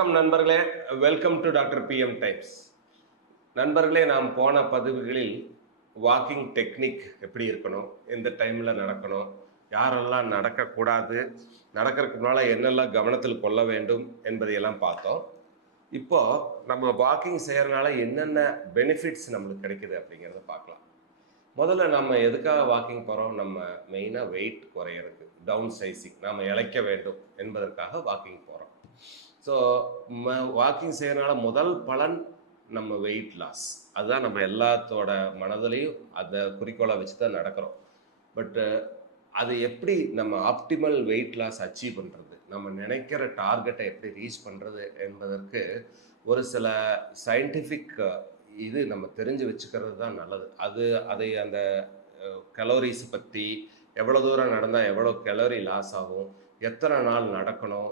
வணக்கம் நண்பர்களே. Welcome to doctor PM types. நண்பர்களே, நாம் போன பதிவுகளில் வாக்கிங் டெக்னிக் எப்படி இருக்கணும், எந்த டைமில் நடக்கணும், யாரெல்லாம் நடக்கக்கூடாது, நடக்கிறதுக்கு முன்னால் என்னெல்லாம் கவனத்தில் கொள்ள வேண்டும் என்பதையெல்லாம் பார்த்தோம். இப்போ நம்ம வாக்கிங் செய்கிறனால என்னென்ன பெனிஃபிட்ஸ் நம்மளுக்கு கிடைக்குது அப்படிங்கிறத பார்க்கலாம். முதல்ல நம்ம எதுக்காக வாக்கிங் போகிறோம்? நம்ம மெயினாக வெயிட் குறையிறதுக்கு, டவுன் சைசிங், நாம் இளைக்க வேண்டும் என்பதற்காக வாக்கிங் போகிறோம். ஸோ வாக்கிங் செய்கிறனால முதல் பலன் நம்ம வெயிட் லாஸ். அதுதான் நம்ம எல்லாத்தோட மனதிலையும் அந்த குறிக்கோளை வச்சு தான் நடக்கிறோம். பட்டு அது எப்படி நம்ம ஆப்டிமல் வெயிட் லாஸ் அச்சீவ் பண்ணுறது, நம்ம நினைக்கிற டார்கெட்டை எப்படி ரீச் பண்ணுறது என்பதற்கு ஒரு சில சயின்டிஃபிக் இது நம்ம தெரிஞ்சு வச்சுக்கிறது தான் நல்லது. அதை அந்த கலோரிஸ் பற்றி, எவ்வளோ தூரம் நடந்தால் எவ்வளோ கலோரி லாஸ் ஆகும், எத்தனை நாள் நடக்கணும்,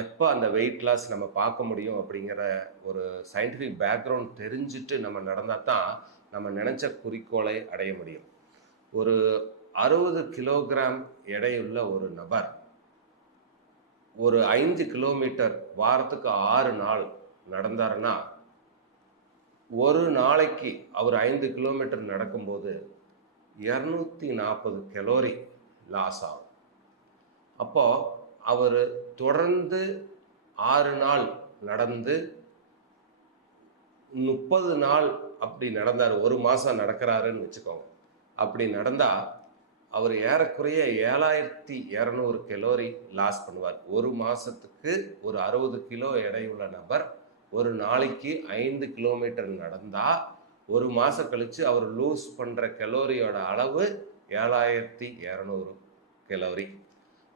எப்போ அந்த வெயிட் லாஸ் நம்ம பார்க்க முடியும் அப்படிங்கிற ஒரு சயின்டிஃபிக் பேக்ரவுண்ட் தெரிஞ்சுட்டு நம்ம நடந்தால் தான் நம்ம நினச்ச குறிக்கோளை அடைய முடியும். ஒரு 60 கிலோகிராம் எடையுள்ள ஒரு நபர் ஒரு 5 கிலோமீட்டர் வாரத்துக்கு 6 நாள் நடந்தாருன்னா, ஒரு நாளைக்கு அவர் 5 கிலோமீட்டர் நடக்கும்போது 240 கலோரி லாஸ் ஆகும். அப்போது அவர் தொடர்ந்து 6 நாள் நடந்து 30 நாள் அப்படி நடந்தார், ஒரு மாதம் நடக்கிறாருன்னு வச்சுக்கோங்க. அப்படி நடந்தால் அவர் ஏறக்குறைய 7200 கலோரி லாஸ் பண்ணுவார். ஒரு மாதத்துக்கு ஒரு 60 கிலோ எடையுள்ள நபர் ஒரு நாளைக்கு 5 கிலோமீட்டர் நடந்தால் ஒரு மாதம் கழித்து அவர் லூஸ் பண்ணுற கலோரியோட அளவு 7200 கலோரி.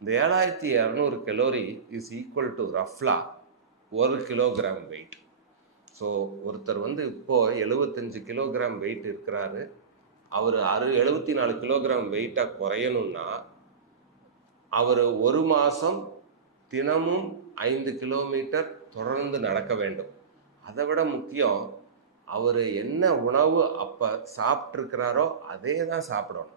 இந்த 7200 கலோரி இஸ் ஈக்குவல் டு ரஃப்லா 1 கிலோகிராம் வெயிட். ஸோ ஒருத்தர் இப்போது 75 கிலோகிராம் வெயிட் இருக்கிறாரு. அவர் 74 கிலோகிராம் வெயிட்டாக குறையணும்னா அவர் ஒரு மாதம் தினமும் 5 கிலோமீட்டர் தொடர்ந்து நடக்க வேண்டும். அதை விட முக்கியம், அவர் என்ன உணவு அப்போ சாப்பிட்ருக்கிறாரோ அதே தான் சாப்பிடணும்.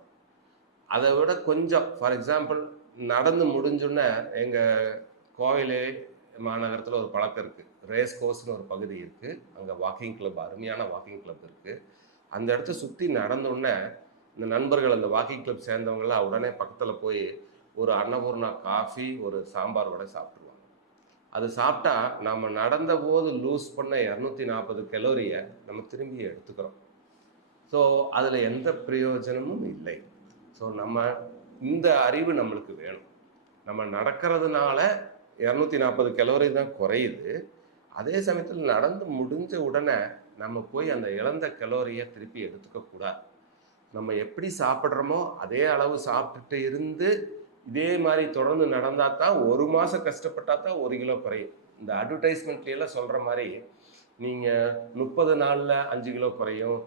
அதை விட கொஞ்சம், ஃபார் எக்ஸாம்பிள், நடந்து முடிஞ்சோன்னே எங்கள் கோவிலே மாநகரத்தில் ஒரு பழக்கம் இருக்குது. ரேஸ் கோர்ஸ்னு ஒரு பகுதி இருக்குது. அங்கே வாக்கிங் கிளப், அருமையான வாக்கிங் கிளப் இருக்குது. அந்த இடத்த சுற்றி நடந்தோடனே இந்த நண்பர்கள், அந்த வாக்கிங் கிளப் சேர்ந்தவங்களாம் உடனே பக்கத்தில் போய் ஒரு அன்னபூர்ணா காஃபி, ஒரு சாம்பார் வடை சாப்பிட்ருவாங்க. அது சாப்பிட்டா நம்ம நடந்த போது லூஸ் பண்ண 240 கலோரியை நம்ம திரும்பி எடுத்துக்கிறோம். ஸோ அதில் எந்த பிரயோஜனமும் இல்லை. ஸோ நம்ம இந்த அறிவு நம்மளுக்கு வேணும். நம்ம நடக்கிறதுனால 240 கலோரி தான் குறையுது. அதே சமயத்தில் நடந்து முடிஞ்ச உடனே நம்ம போய் அந்த இழந்த கலோரியை திருப்பி எடுத்துக்கக்கூடாது. நம்ம எப்படி சாப்பிட்றோமோ அதே அளவு சாப்பிட்டுட்டு இருந்து இதே மாதிரி தொடர்ந்து நடந்தால் தான், ஒரு மாதம் கஷ்டப்பட்டால் தான் 1 கிலோ குறையும். இந்த அட்வர்டைஸ்மெண்ட்லாம் சொல்கிற மாதிரி நீங்கள் 30 நாளில் 5 கிலோ குறையும்,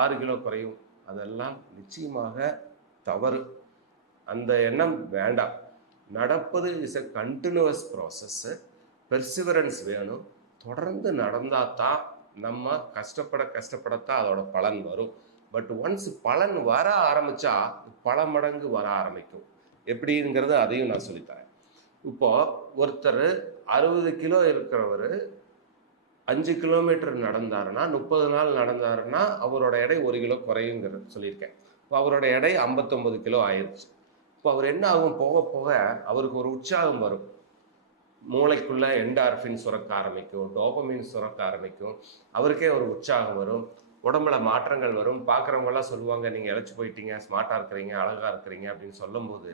6 கிலோ குறையும், அதெல்லாம் நிச்சயமாக தவறு. அந்த எண்ணம் வேண்டாம். நடப்பது is a continuous process. Perseverance வேணும். தொடர்ந்து நடந்தால் தான் நம்ம கஷ்டப்படத்தான் அதோட பலன் வரும். பட் ஒன்ஸ் பலன் வர ஆரம்பித்தா பல மடங்கு வர ஆரம்பிக்கும். எப்படிங்கிறது அதையும் நான் சொல்லித்தரேன். இப்போது ஒருத்தர் 60 கிலோ இருக்கிறவர் 5 கிலோமீட்டர் நடந்தாருன்னா, 30 நாள் நடந்தாருன்னா அவரோட எடை 1 கிலோ குறையுங்கிறது சொல்லியிருக்கேன். இப்போ அவரோட எடை 59 கிலோ ஆயிடுச்சு. இப்போ அவர் என்ன ஆகும், போக போக அவருக்கு ஒரு உற்சாகம் வரும். மூளைக்குள்ளே என்டார்ஃபின் சுரக்க ஆரம்பிக்கும், டோபமின் சுரக்க ஆரம்பிக்கும். அவருக்கே ஒரு உற்சாகம் வரும், உடம்புல மாற்றங்கள் வரும். பார்க்குறவங்களாம் சொல்லுவாங்க, நீங்கள் இழைச்சி போயிட்டீங்க, ஸ்மார்ட்டாக இருக்கிறீங்க, அழகாக இருக்கிறீங்க அப்படின்னு சொல்லும்போது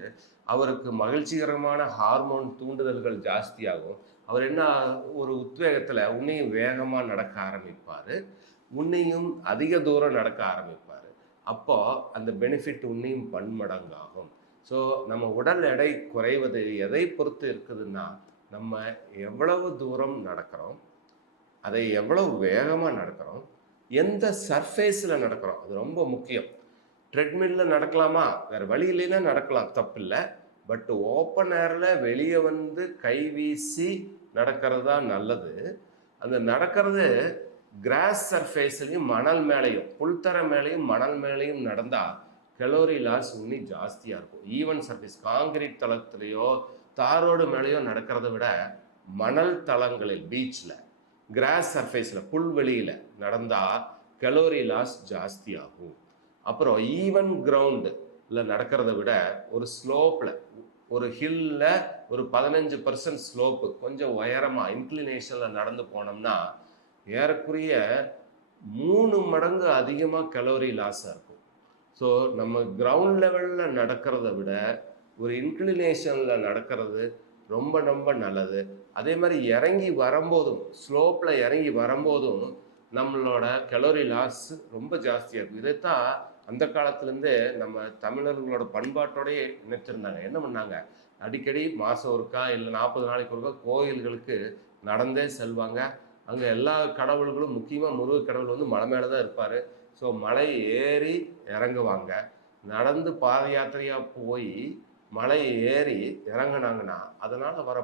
அவருக்கு மகிழ்ச்சிகரமான ஹார்மோன் தூண்டுதல்கள் ஜாஸ்தியாகும். அவர் என்ன, ஒரு உத்வேகத்தில் உன்னையும் வேகமாக நடக்க ஆரம்பிப்பார், உன்னையும் அதிக தூரம் நடக்க ஆரம்பிப்பார். அப்போது அந்த பெனிஃபிட் உன்னையும் பன்மடங்காகும். ஸோ நம்ம உடல் எடை குறைவது எதை பொறுத்து இருக்குதுன்னா, நம்ம எவ்வளவு தூரம் நடக்கிறோம், அதை எவ்வளவு வேகமாக நடக்கிறோம், எந்த சர்ஃபேஸில் நடக்கிறோம், அது ரொம்ப முக்கியம். ட்ரெட்மில்லில் நடக்கலாமா, வேறு வழி இல்லைன்னா நடக்கலாம், தப்பில்லை. பட் ஓப்பன் ஏரில் வெளியே கை வீசி நடக்கிறது தான் நல்லது. அந்த நடக்கிறது கிராஸ் சர்ஃபேஸ்லையும் மணல் மேலேயும், புல்தர மேலேயும் மணல் மேலேயும் நடந்தால் கலோரி லாஸ் இன்னும் ஜாஸ்தியாக இருக்கும். ஈவன் சர்ஃபேஸ், காங்கிரீட் தளத்துலேயோ தாரோடு மேலேயோ நடக்கிறத விட மணல் தளங்களில், பீச்சில், கிராஸ் சர்ஃபேஸில், புல்வெளியில் நடந்தால் கலோரி லாஸ் ஜாஸ்தி ஆகும். அப்புறம் ஈவன் கிரவுண்டில் நடக்கிறத விட ஒரு ஸ்லோப்பில், ஒரு ஹில்ல ஒரு 15% ஸ்லோப்பு, கொஞ்சம் உயரமாக இன்க்ளினேஷனில் நடந்து போனோம்னா ஏறக்குறைய 3 மடங்கு அதிகமாக கலோரி லாஸாக இருக்கும். ஸோ நம்ம கிரவுண்ட் லெவலில் நடக்கிறத விட ஒரு இன்க்ளினேஷனில் நடக்கிறது ரொம்ப ரொம்ப நல்லது. அதே மாதிரி இறங்கி வரும்போதும், ஸ்லோப்பில் இறங்கி வரும்போதும் நம்மளோட கலோரி லாஸ் ரொம்ப ஜாஸ்தியாக இருக்கும். இதைத்தான் அந்த காலத்துலேருந்தே நம்ம தமிழர்களோட பண்பாட்டோடையே இணைச்சிருந்தாங்க. என்ன பண்ணாங்க, அடிக்கடி மாதம் ஒருக்கா இல்லை 40 நாளைக்கு ஒருக்கா கோயில்களுக்கு நடந்தே செல்வாங்க. அங்கே எல்லா கடவுள்களும், முக்கியமாக முருக கடவுள் வந்து மலை மேலே தான் இருப்பார். ஸோ மலை ஏறி இறங்குவாங்க. நடந்து பாத யாத்திரையாக போய் மலை ஏறி இறங்குனாங்கன்னா அதனால் வர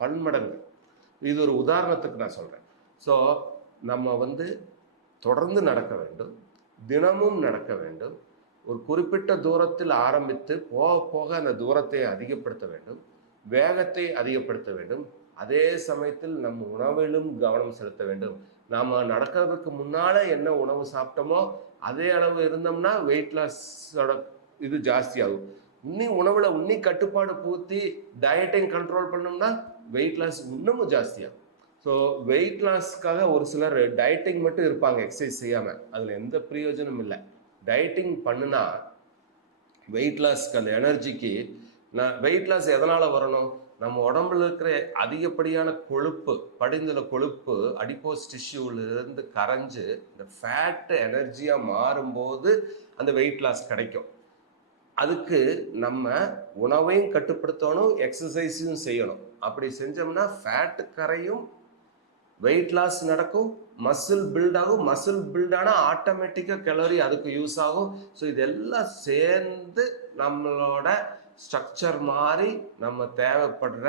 பன்மடங்கு. இது ஒரு உதாரணத்துக்கு நான் சொல்கிறேன். ஸோ நம்ம வந்து தொடர்ந்து நடக்க வேண்டும், தினமும் நடக்க வேண்டும். ஒரு குறிப்பிட்ட தூரத்தில் ஆரம்பித்து போக போக அந்த தூரத்தை அதிகப்படுத்த வேண்டும், வேகத்தை அதிகப்படுத்த வேண்டும். அதே சமயத்தில் நம் உணவிலும் கவனம் செலுத்த வேண்டும். நாம் நடக்கிறதுக்கு முன்னால் என்ன உணவு சாப்பிட்டோமோ அதே அளவு இருந்தோம்னா வெயிட் லாஸோட இது ஜாஸ்தியாகும். உணவில் கட்டுப்பாடு பூத்தி டயட்டையும் கண்ட்ரோல் பண்ணோம்னா வெயிட் லாஸ் இன்னமும் ஜாஸ்தியாகும். ஸோ வெயிட் லாஸ்க்காக ஒரு சிலர் டயட்டிங் மட்டும் இருப்பாங்க, எக்ஸசைஸ் செய்யாமல். அதில் எந்த பிரயோஜனமும் இல்லை. டயட்டிங் பண்ணுனா வெயிட் லாஸ்க்கு, அந்த எனர்ஜிக்கு, வெயிட் லாஸ் எதனால் வரணும், நம்ம உடம்புல இருக்கிற அதிகப்படியான கொழுப்பு, படிந்துள்ள கொழுப்பு அடிப்போஸ் டிஷ்யூலேருந்து கரைஞ்சு இந்த ஃபேட்டு எனர்ஜியாக மாறும்போது அந்த வெயிட் லாஸ் கிடைக்கும். அதுக்கு நம்ம உணவையும் கட்டுப்படுத்தணும், எக்ஸசைஸையும் செய்யணும். அப்படி செஞ்சோம்னா ஃபேட்டு கரையும், வெயிட் லாஸ் நடக்கும், மசில் பில்ட் ஆகும். மசில் பில்ட் ஆனால் ஆட்டோமேட்டிக்காக கலோரி அதுக்கு யூஸ் ஆகும். ஸோ இதெல்லாம் சேர்ந்து நம்மளோட ஸ்ட்ரக்சர் மாதிரி நம்ம தேவைப்படுற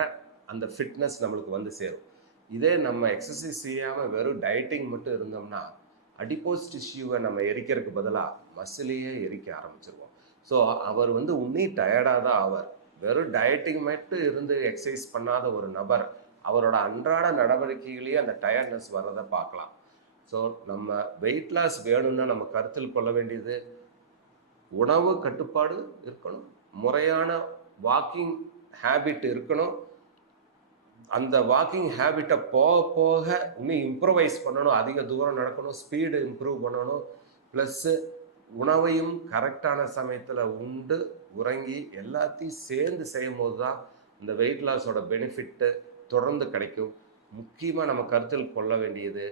அந்த ஃபிட்னஸ் நம்மளுக்கு வந்து சேரும். இதே நம்ம எக்ஸசைஸ் செய்யாமல் வெறும் டயட்டிங் மட்டும் இருந்தோம்னா அடிப்போஸ் டிஷ்யூவை நம்ம எரிக்கிறதுக்கு பதிலாக மசிலையே எரிக்க ஆரம்பிச்சிருவோம். ஸோ அவர் வந்து டயர்டாக தான் ஆவார். வெறும் டயட்டிங் மட்டும் இருந்து எக்ஸசைஸ் பண்ணாத ஒரு நபர் அவரோட அன்றாட நடவடிக்கைகளையே அந்த டயர்ட்னஸ் வர்றதை பார்க்கலாம். ஸோ நம்ம வெயிட் லாஸ் வேணும்னா நம்ம கருத்தில் கொள்ள வேண்டியது உணவு கட்டுப்பாடு இருக்கணும், முறையான வாக்கிங் ஹேபிட் இருக்கணும். அந்த வாக்கிங் ஹேபிட்டை போக போக இன்னும் இம்ப்ரூவைஸ் பண்ணணும், அதிக தூரம் நடக்கணும், ஸ்பீடு இம்ப்ரூவ் பண்ணணும். ப்ளஸ்ஸு உணவையும் கரெக்டான சமயத்தில் உண்டு உறங்கி எல்லாத்தையும் சேர்ந்து செய்யும் போது தான் இந்த வெயிட் லாஸோட பெனிஃபிட்டு தொடர்ந்து கிடைக்கும். முக்கியமாக நம்ம கருத்தில் கொள்ள வேண்டியது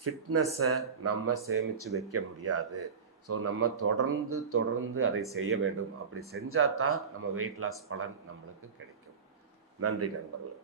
ஃபிட்னஸை நம்ம சேமித்து வைக்க முடியாது. ஸோ நம்ம தொடர்ந்து அதை செய்ய வேண்டும். அப்படி செஞ்சால் தான் நம்ம வெயிட் லாஸ் பலன் நம்மளுக்கு கிடைக்கும். நன்றி நண்பர்களே.